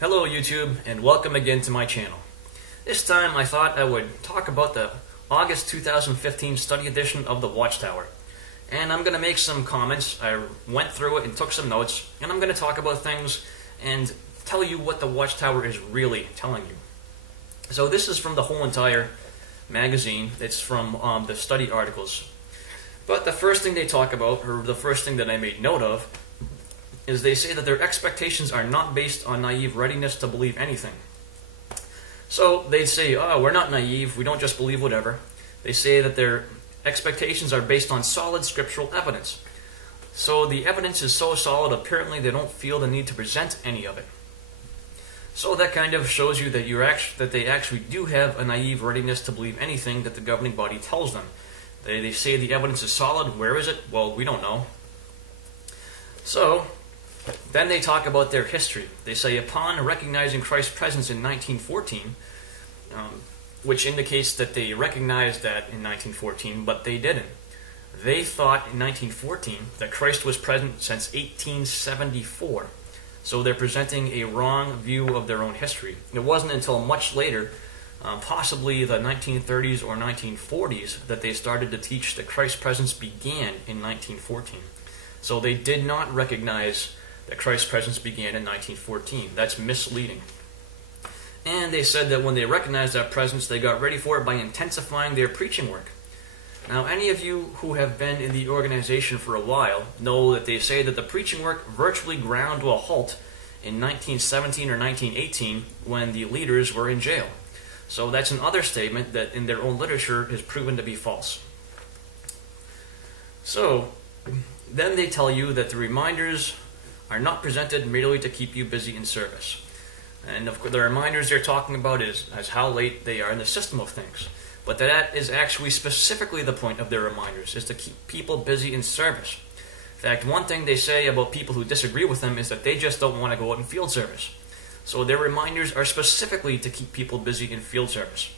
Hello YouTube, and welcome again to my channel. This time I thought I would talk about the August 2015 study edition of the Watchtower. And I'm going to make some comments. I went through it and took some notes, and I'm going to talk about things and tell you what the Watchtower is really telling you. So this is from the whole entire magazine. It's from the study articles. But the first thing they talk about, or the first thing that I made note of, is they say that their expectations are not based on naive readiness to believe anything. So they say, oh, we're not naive, we don't just believe whatever. They say that their expectations are based on solid scriptural evidence. So the evidence is so solid, apparently they don't feel the need to present any of it. So that kind of shows you that they actually do have a naive readiness to believe anything that the governing body tells them. They say the evidence is solid. Where is it? Well, we don't know. So then they talk about their history. They say, upon recognizing Christ's presence in 1914, which indicates that they recognized that in 1914, but they didn't. They thought in 1914 that Christ was present since 1874. So they're presenting a wrong view of their own history. It wasn't until much later, possibly the 1930s or 1940s, that they started to teach that Christ's presence began in 1914. So they did not recognize that Christ's presence began in 1914. That's misleading. And they said that when they recognized that presence, they got ready for it by intensifying their preaching work. Now, any of you who have been in the organization for a while know that they say that the preaching work virtually ground to a halt in 1917 or 1918 when the leaders were in jail. So that's another statement that in their own literature is proven to be false. So then they tell you that the reminders are not presented merely to keep you busy in service. And of course, the reminders they're talking about is how late they are in the system of things. But that is actually specifically the point of their reminders, is to keep people busy in service. In fact, one thing they say about people who disagree with them is that they just don't want to go out in field service. So their reminders are specifically to keep people busy in field service.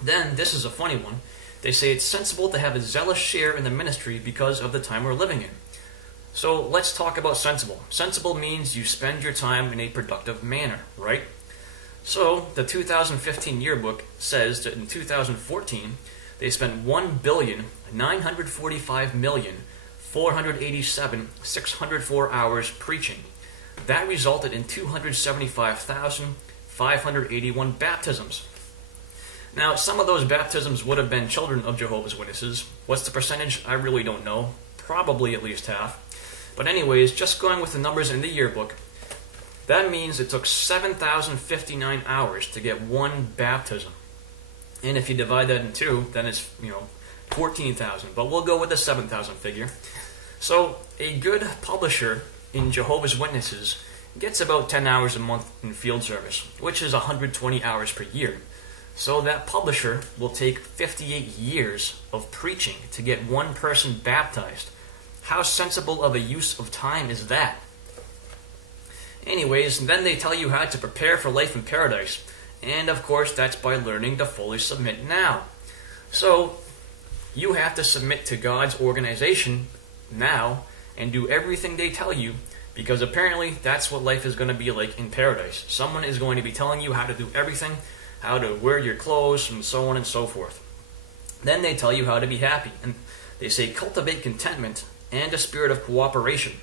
Then, this is a funny one, they say it's sensible to have a zealous share in the ministry because of the time we're living in. So let's talk about sensible. Sensible means you spend your time in a productive manner, right? So the 2015 yearbook says that in 2014, they spent 1,945,487,604 hours preaching. That resulted in 275,581 baptisms. Now, some of those baptisms would have been children of Jehovah's Witnesses. What's the percentage? I really don't know. Probably at least half. But anyways, just going with the numbers in the yearbook, that means it took 7,059 hours to get one baptism. And if you divide that in two, then it's, 14,000. But we'll go with the 7,000 figure. So a good publisher in Jehovah's Witnesses gets about 10 hours a month in field service, which is 120 hours per year. So that publisher will take 58 years of preaching to get one person baptized. How sensible of a use of time is that? Anyways, then they tell you how to prepare for life in paradise. And of course, that's by learning to fully submit now. So, you have to submit to God's organization now and do everything they tell you, because apparently that's what life is going to be like in paradise. Someone is going to be telling you how to do everything, how to wear your clothes, and so on and so forth. Then they tell you how to be happy. And they say cultivate contentment and a spirit of cooperation.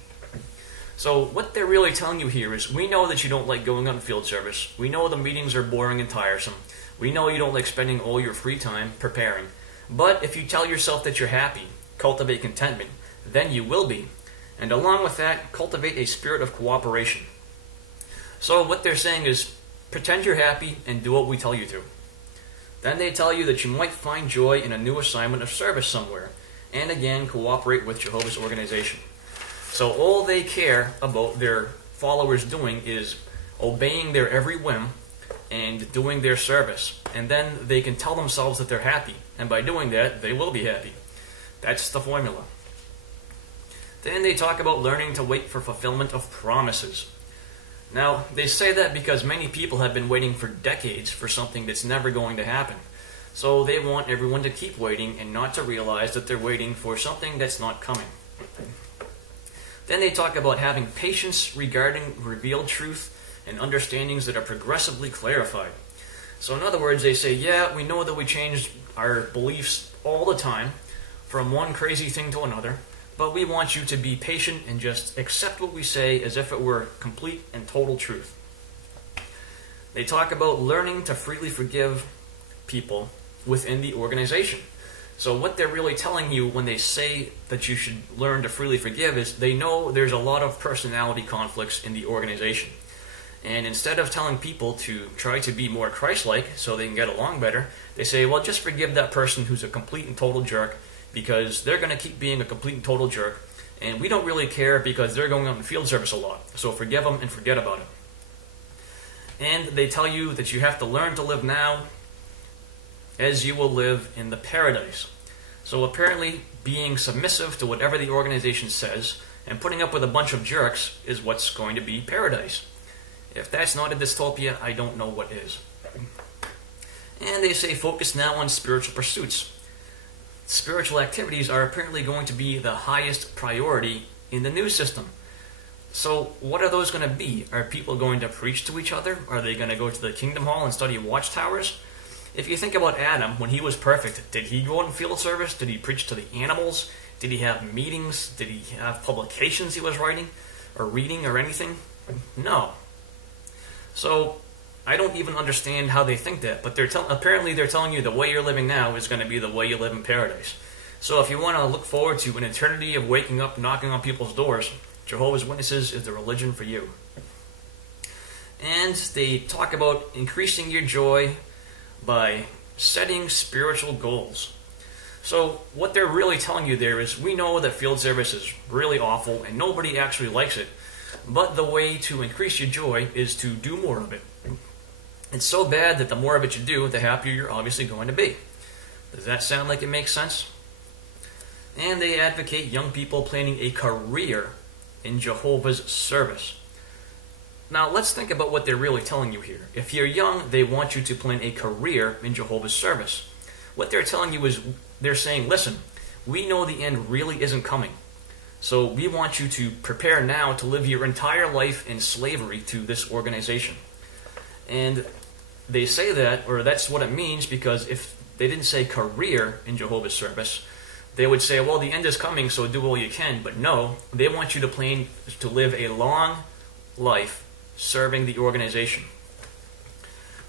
So what they're really telling you here is, we know that you don't like going on field service. We know the meetings are boring and tiresome. We know you don't like spending all your free time preparing. But if you tell yourself that you're happy, cultivate contentment, then you will be. And along with that, cultivate a spirit of cooperation. So what they're saying is, pretend you're happy and do what we tell you to. Then they tell you that you might find joy in a new assignment of service somewhere. And again, cooperate with Jehovah's organization. So all they care about their followers doing is obeying their every whim and doing their service. And then they can tell themselves that they're happy. And by doing that, they will be happy. That's the formula. Then they talk about learning to wait for fulfillment of promises. Now, they say that because many people have been waiting for decades for something that's never going to happen. So they want everyone to keep waiting and not to realize that they're waiting for something that's not coming. Then they talk about having patience regarding revealed truth and understandings that are progressively clarified. So in other words, they say, yeah, we know that we change our beliefs all the time from one crazy thing to another, but we want you to be patient and just accept what we say as if it were complete and total truth. They talk about learning to freely forgive people within the organization. So what they're really telling you when they say that you should learn to freely forgive is they know there's a lot of personality conflicts in the organization. And instead of telling people to try to be more Christ-like so they can get along better, they say, well, just forgive that person who's a complete and total jerk because they're going to keep being a complete and total jerk. And we don't really care because they're going out in field service a lot. So forgive them and forget about it. And they tell you that you have to learn to live now as you will live in the paradise. So apparently being submissive to whatever the organization says and putting up with a bunch of jerks is what's going to be paradise. If that's not a dystopia, I don't know what is. And they say focus now on spiritual pursuits. Spiritual activities are apparently going to be the highest priority in the new system. So what are those going to be? Are people going to preach to each other? Are they going to go to the Kingdom Hall and study Watchtowers? If you think about Adam, when he was perfect, did he go out in field service? Did he preach to the animals? Did he have meetings? Did he have publications he was writing or reading or anything? No. So I don't even understand how they think that, but apparently they're telling you the way you're living now is going to be the way you live in paradise. So if you want to look forward to an eternity of waking up, knocking on people's doors, Jehovah's Witnesses is the religion for you. And they talk about increasing your joy by setting spiritual goals. So what they're really telling you there is, we know that field service is really awful and nobody actually likes it, but the way to increase your joy is to do more of it. It's so bad that the more of it you do, the happier you're obviously going to be. Does that sound like it makes sense? And they advocate young people planning a career in Jehovah's service. Now let's think about what they're really telling you here. If you're young, they want you to plan a career in Jehovah's service. What they're telling you is, they're saying, listen, we know the end really isn't coming. So we want you to prepare now to live your entire life in slavery to this organization. And they say that, or that's what it means, because if they didn't say career in Jehovah's service, they would say, well, the end is coming, so do all you can. But no, they want you to plan to live a long life serving the organization.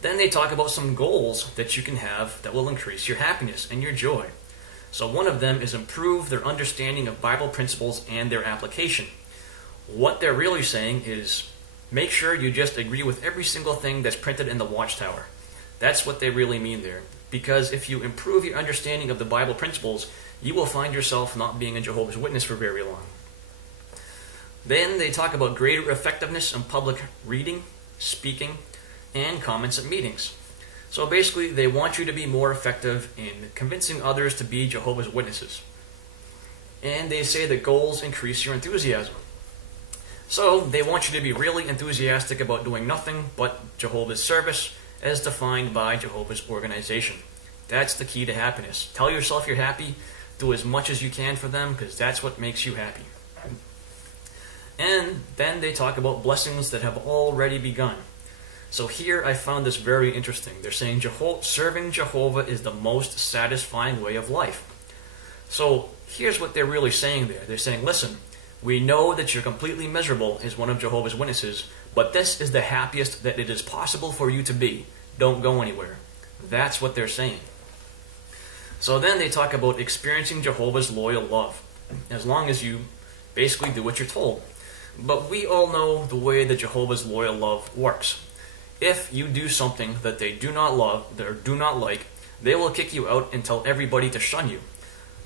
Then they talk about some goals that you can have that will increase your happiness and your joy. So one of them is improve their understanding of Bible principles and their application. What they're really saying is, make sure you just agree with every single thing that's printed in the Watchtower. That's what they really mean there. Because if you improve your understanding of the Bible principles, you will find yourself not being a Jehovah's Witness for very long. Then they talk about greater effectiveness in public reading, speaking, and comments at meetings. So basically, they want you to be more effective in convincing others to be Jehovah's Witnesses. And they say that goals increase your enthusiasm. So they want you to be really enthusiastic about doing nothing but Jehovah's service as defined by Jehovah's organization. That's the key to happiness. Tell yourself you're happy. Do as much as you can for them, because that's what makes you happy. And then they talk about blessings that have already begun. So here I found this very interesting. They're saying serving Jehovah is the most satisfying way of life. So here's what they're really saying there. They're saying, listen, we know that you're completely miserable as one of Jehovah's Witnesses, but this is the happiest that it is possible for you to be. Don't go anywhere. That's what they're saying. So then they talk about experiencing Jehovah's loyal love, as long as you basically do what you're told. But we all know the way that Jehovah's loyal love works. If you do something that they do not love or do not like, they will kick you out and tell everybody to shun you.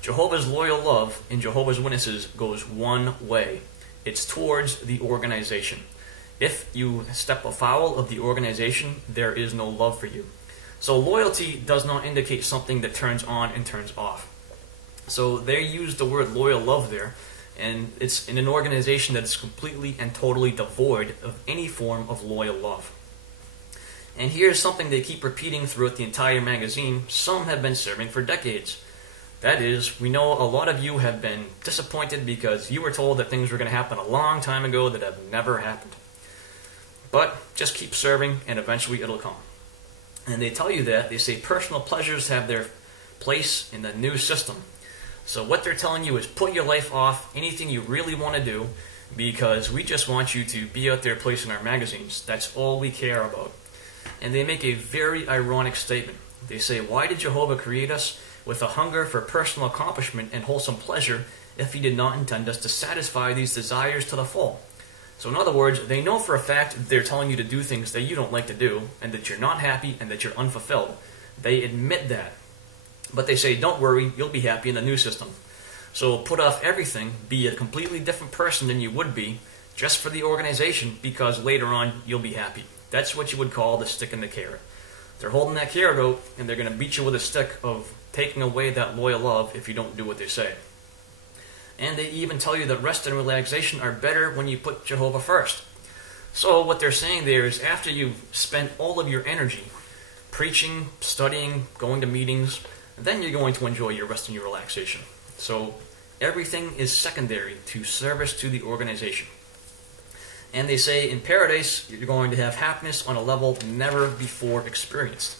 Jehovah's loyal love in Jehovah's Witnesses goes one way. It's towards the organization. If you step afoul of the organization, there is no love for you. So loyalty does not indicate something that turns on and turns off. So they use the word loyal love there, and it's in an organization that is completely and totally devoid of any form of loyal love. And here's something they keep repeating throughout the entire magazine. Some have been serving for decades. That is, we know a lot of you have been disappointed because you were told that things were going to happen a long time ago that have never happened. But just keep serving and eventually it'll come. And they tell you that, they say personal pleasures have their place in the new system. So what they're telling you is put your life off anything you really want to do, because we just want you to be out there placing our magazines. That's all we care about. And they make a very ironic statement. They say, why did Jehovah create us with a hunger for personal accomplishment and wholesome pleasure if he did not intend us to satisfy these desires to the full? So in other words, they know for a fact they're telling you to do things that you don't like to do, and that you're not happy and that you're unfulfilled. They admit that. But they say, don't worry, you'll be happy in the new system. So put off everything, be a completely different person than you would be, just for the organization, because later on you'll be happy. That's what you would call the stick and the carrot. They're holding that carrot out, and they're going to beat you with a stick of taking away that loyal love if you don't do what they say. And they even tell you that rest and relaxation are better when you put Jehovah first. So what they're saying there is, after you've spent all of your energy preaching, studying, going to meetings, then you're going to enjoy your rest and your relaxation. So everything is secondary to service to the organization. And they say in paradise, you're going to have happiness on a level never before experienced.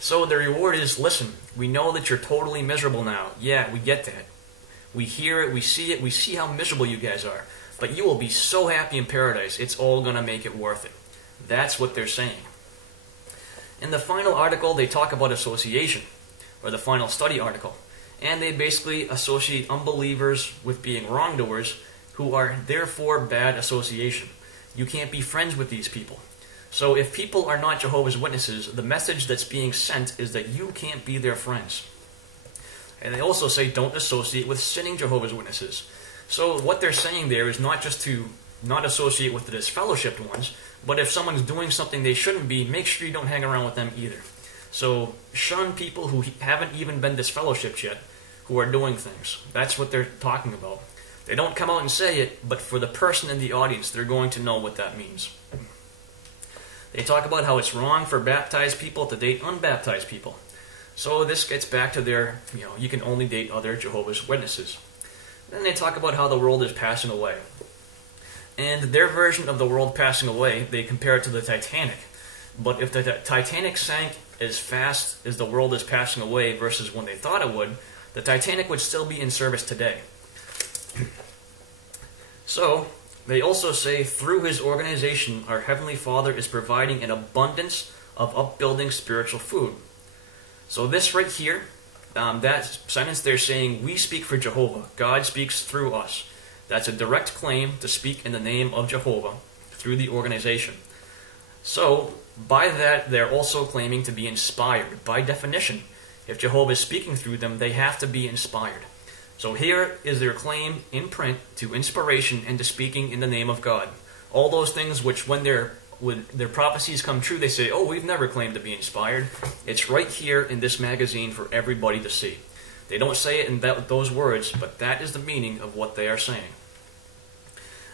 So the reward is, listen, we know that you're totally miserable now. Yeah, we get that. We hear it, we see how miserable you guys are. But you will be so happy in paradise, it's all going to make it worth it. That's what they're saying. In the final article, they talk about association, or the final study article. And they basically associate unbelievers with being wrongdoers, who are therefore bad association. You can't be friends with these people. So if people are not Jehovah's Witnesses, the message that's being sent is that you can't be their friends. And they also say don't associate with sinning Jehovah's Witnesses. So what they're saying there is not just to not associate with the disfellowshipped ones, but if someone's doing something they shouldn't be, make sure you don't hang around with them either. So shun people who haven't even been disfellowshipped yet, who are doing things. That's what they're talking about. They don't come out and say it, but for the person in the audience, they're going to know what that means. They talk about how it's wrong for baptized people to date unbaptized people. So this gets back to their, you can only date other Jehovah's Witnesses. Then they talk about how the world is passing away. And their version of the world passing away, they compare it to the Titanic. But if the Titanic sank as fast as the world is passing away versus when they thought it would, the Titanic would still be in service today. So, they also say, through his organization, our Heavenly Father is providing an abundance of upbuilding spiritual food. So this right here, that sentence they're saying, we speak for Jehovah. God speaks through us. That's a direct claim to speak in the name of Jehovah through the organization. So, by that, they're also claiming to be inspired. By definition, if Jehovah is speaking through them, they have to be inspired. So here is their claim in print to inspiration and to speaking in the name of God. All those things which when their prophecies come true, they say, oh, we've never claimed to be inspired. It's right here in this magazine for everybody to see. They don't say it in those words, but that is the meaning of what they are saying.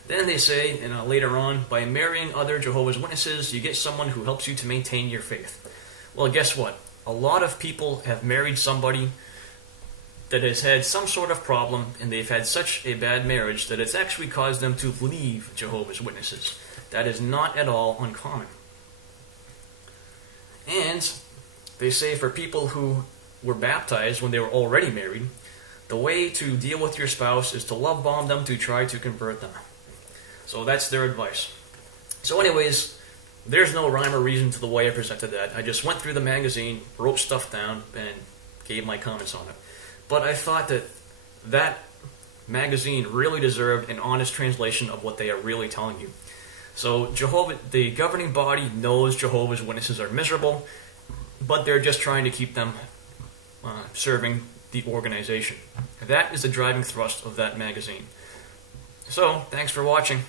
Then they say, later on, by marrying other Jehovah's Witnesses, you get someone who helps you to maintain your faith. Well, guess what? A lot of people have married somebody that has had some sort of problem, and they've had such a bad marriage that it's actually caused them to leave Jehovah's Witnesses. That is not at all uncommon. And they say for people who were baptized when they were already married, the way to deal with your spouse is to love bomb them to try to convert them. So that's their advice. So anyways, there's no rhyme or reason to the way I presented that. I just went through the magazine, wrote stuff down, and gave my comments on it. But I thought that magazine really deserved an honest translation of what they are really telling you. So the governing body knows Jehovah's Witnesses are miserable, but they're just trying to keep them serving the organization. That is the driving thrust of that magazine. So, thanks for watching.